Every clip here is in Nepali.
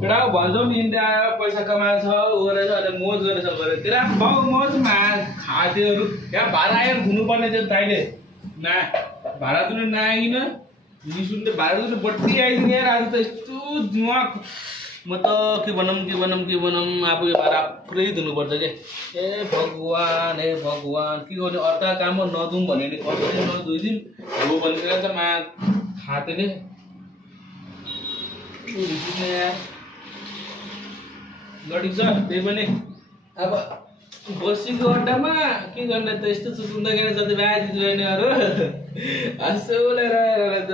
केटाको भन्छौ नि इन्डिया आएर पैसा कमाएको छ ऊ रहेछ अहिले मोज गरेछ गरे तेरा बाउ मोजमा खाद्यहरू यहाँ भाडा आएर धुनुपर्ने चाहिँ ताइले ना भाडा दुनु नआइकन निसुनले भाडा दुनु बट्टी आइदिने यार आज त यस्तो दिमाग म त के भनौँ आफू यो भाडा पुरै धुनुपर्छ के ए भगवान् के गर्ने अर्का काममा नधुम भने नि कसरी नधुइदिन हो भनेर चाहिँ मा खातेले लडिक छ त्यही पनि अब बसीको अड्डामा के गर्ने त यस्तो चुच्ुन्दाखेरि जति बाजी जोइनेहरू हँसौले रहेर त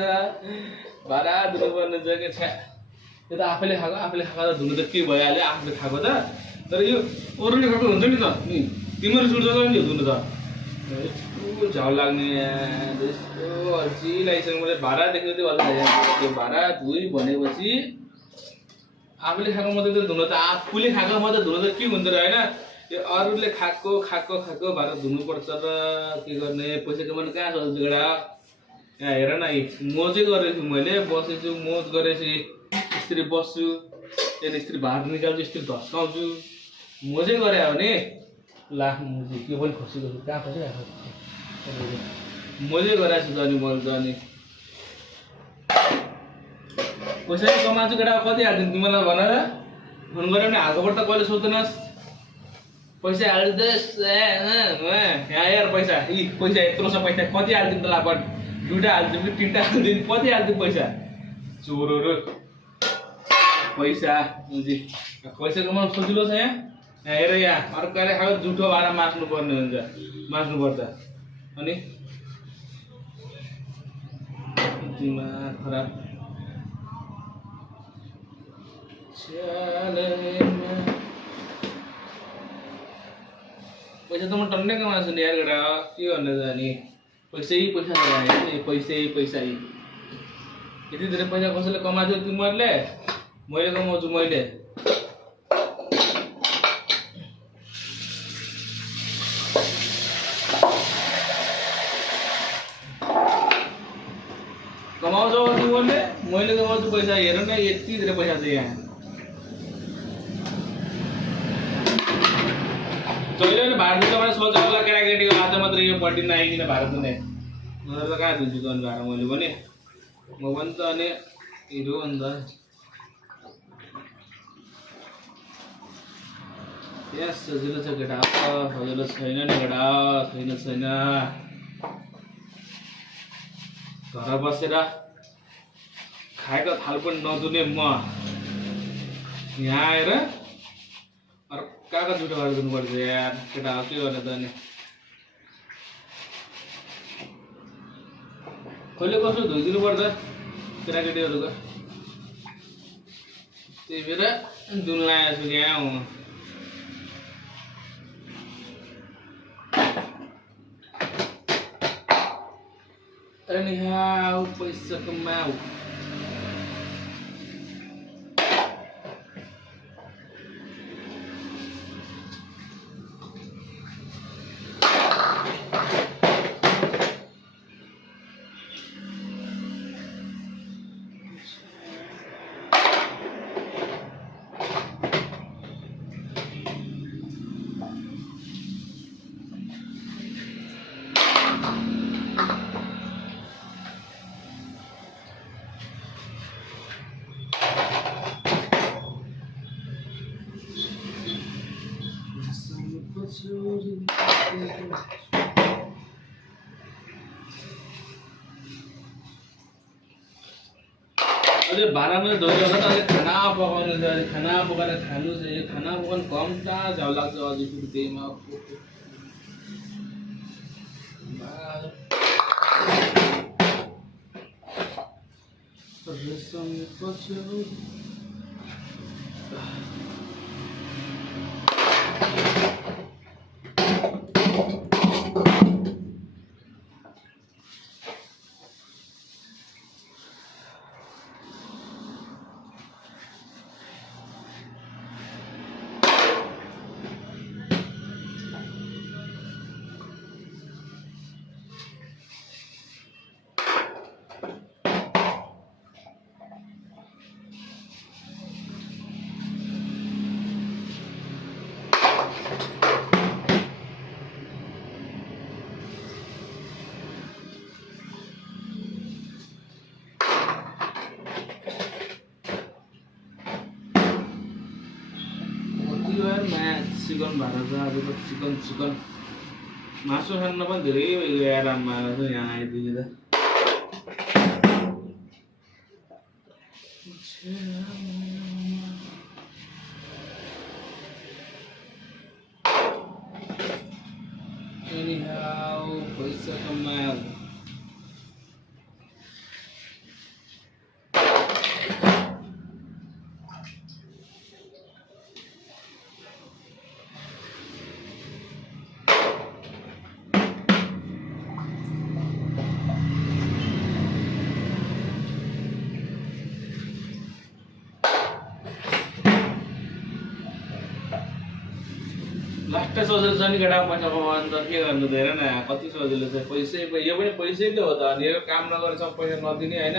भाडा धुनुपर्ने छ कि छ्या त्यो त आफैले खाएको त धुनु त के भइहाल्यो आफूले खाएको त तर यो अरूले खाएको हुन्छ नि त तिमीहरू सुट्छ नि धुनु त यस्तो झाउ लाग्ने यस्तो अल्छी लागिसक्यो मैले भाडा देख्नु चाहिँ अल्छी त्यो भाडा धुइ भनेपछि आफूले खाएको मात्रै त धुनु त आफूले खाएको मात्रै धुनु त के हुँदो रहेछ होइन यो अरूले खाएको भाडा धुनुपर्छ र के गर्ने पैसा कमाउनु कहाँ छ झगडा यहाँ हेर न मोजै गरेछु मैले बसेछु मोज गरेछु स्त्री बस्छु त्यहाँदेखि स्त्री भात निकाल्छु स्त्री धस्काउँछु मोजै गरे हो भने ला के पनि खसेको छु कहाँ खसिरहेको मोजै गराएको छु त अनि मैले त अनि पैसा कमाएको केटा कति हालिदिनु तिमीलाई भन र फोन गऱ्यो भने हालकोबाट त कहिले सोध्दैनस् पैसा हालिदिँदैस् यहाँ यार पैसा यत्रो छ पैसा कति हालिदिनु त लापट दुईवटा हालिदिनु कि तिनवटा हालिदिनु कति हालिदिनु पैसा चोरोहरू पैसा कमाउनु सजिलो छ यहाँ हेर यहाँ अर्काले खाएको जुठो भाडा मास्नुपर्छ अनि दिमाग खराब पैसा त म टन्नै कमाएको छु नि यार केटा के गर्ने त अनि पैसै पैसा यति धेरै पैसा कसैले कमाएको थियो तिमीहरूले मैले कमाउँछु मैले कमाउँछौ तिमीहरूले मैले कमाउँछु पैसा हेर न यति धेरै पैसा छ यहाँ जहिले पनि भाडा दुःखबाट सोच होला केटाकेटीको आज मात्रै यो पट्टि नआइकन भाडा दुने नत्र त कहाँ धुन्छु त अनि भाडा मैले पनि म पनि त अनि हिरो अन्त यस सजिलो छ केटा सजिलो छैन नि केटा छैन घर बसेर खाएको थाल पनि नधुने म यहाँ आएर अर्काको जुठो गरेर दिनुपर्छ यार केटा के गर्ने त अनि कहिले कसो धोइदिनु पर्छ केटाकेटीहरूको त्यही भएर धुन लगाएको छु यहाँ anyhow पैसा कमाऊ अझै भाडामा धोइरहेको त अलिक खाना पकाउनु छ खाना पकाएर खानु छ यो खाना पकाउनु कम्ता झाउ लाग्छ अझै फेरि त्यहीमा चिकन भएर छ आजको चिकन मासु खान पनि धेरै भइगयो आराममा आएर चाहिँ यहाँ आएदेखि त anyhow पैसा कमाल लास्ट सजिलो छ नि केटा पैसा कमाउनु त के गर्नु त हेर न कति सजिलो छ पैसै यो पनि पैसैले हो त अनि यो काम नगरेसम्म पैसा नदिने होइन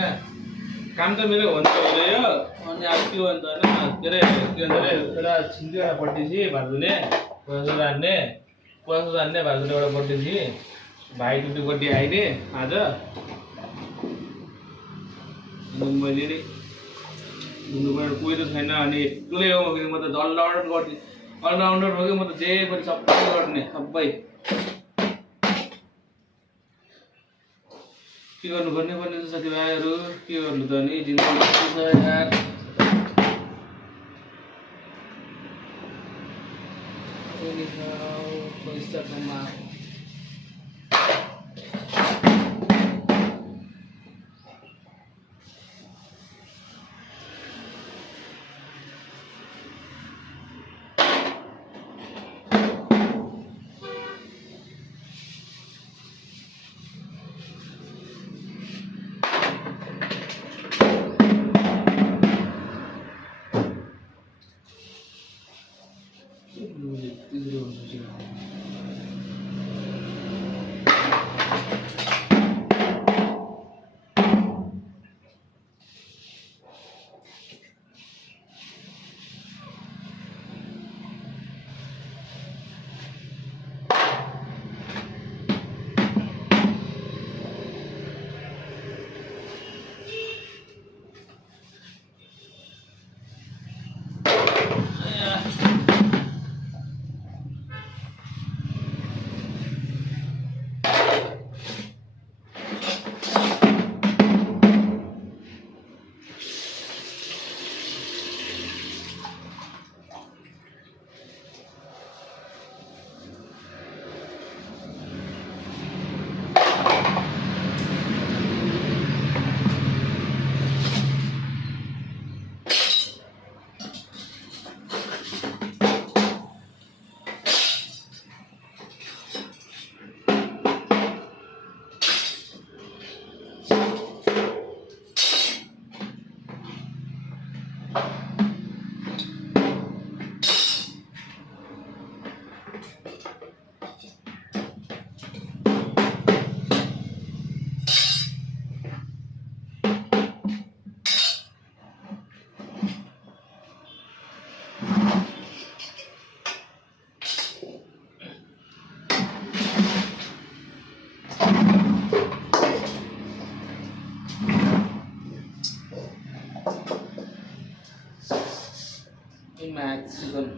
काम त मेरो हो नि त यो अनि अब के हो नि त होइन के अरे एउटा छिन्थ्यो एउटा पट्टि चाहिँ भाजुले पैसा जान्ने भाजुले एउटा पट्टि चाहिँ भाइ दुईपट्टि आइने आज अनि मैले नि कोही त छैन अनि एक्लै हो म त अलराउन्डर गर्दै अलराउन्डर हो कि म त जे पनि सबै गर्ने सबै के गर्नुपर्ने भन्ने छ साथीभाइहरू के गर्नु त नि जिन्दगी छ यार पैसा कमा Mexican.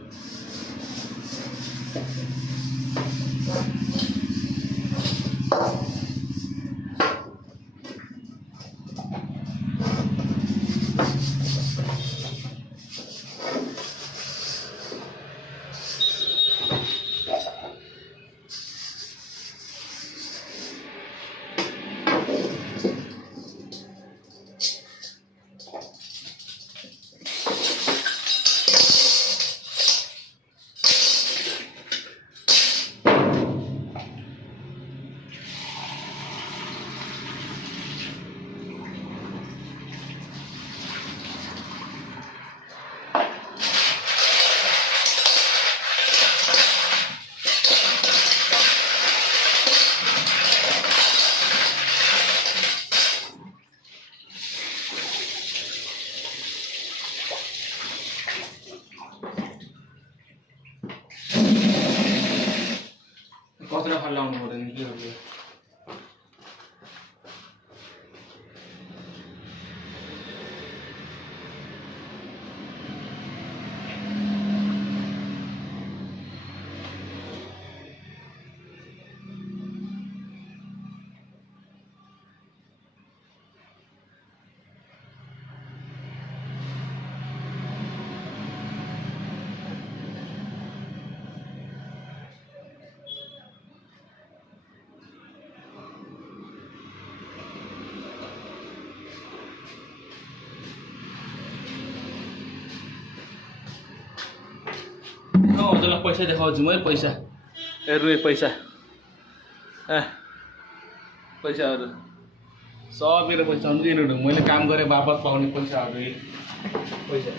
कतरा लाउनु पर्दैन के हो हजुरलाई पैसा देखाउँछु म पैसा हेर्नु पैसा पैसाहरू सब मेरो पैसा हुन्छ यिनीहरू मैले काम गरेँ वापस पाउने पैसाहरू पैसा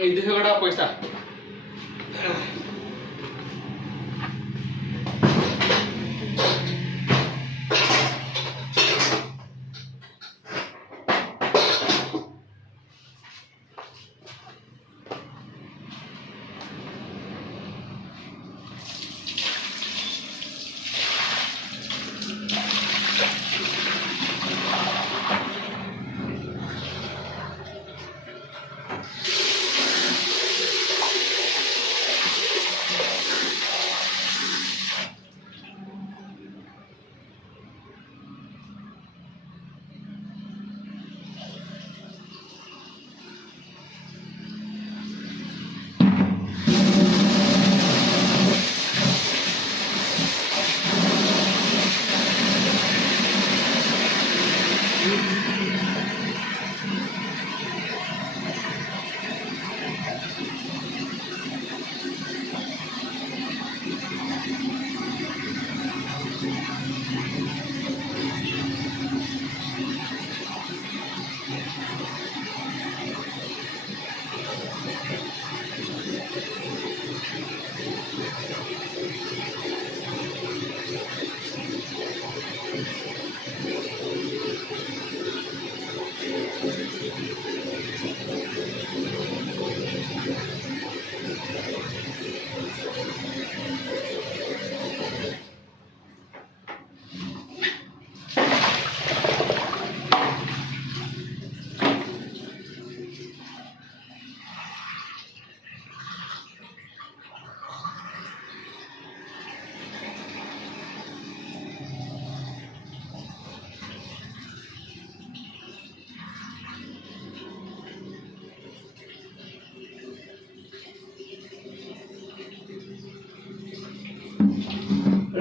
এই দেখো কটা পয়সা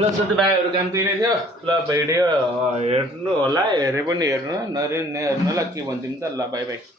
ल साथीभाइहरू काम त्यही नै थियो ल भिडियो हेर्नु होला हेरे पनि हेर्नु नहेर्नु नहेर्नु होला के भन्दिउँ त ल बाई बाई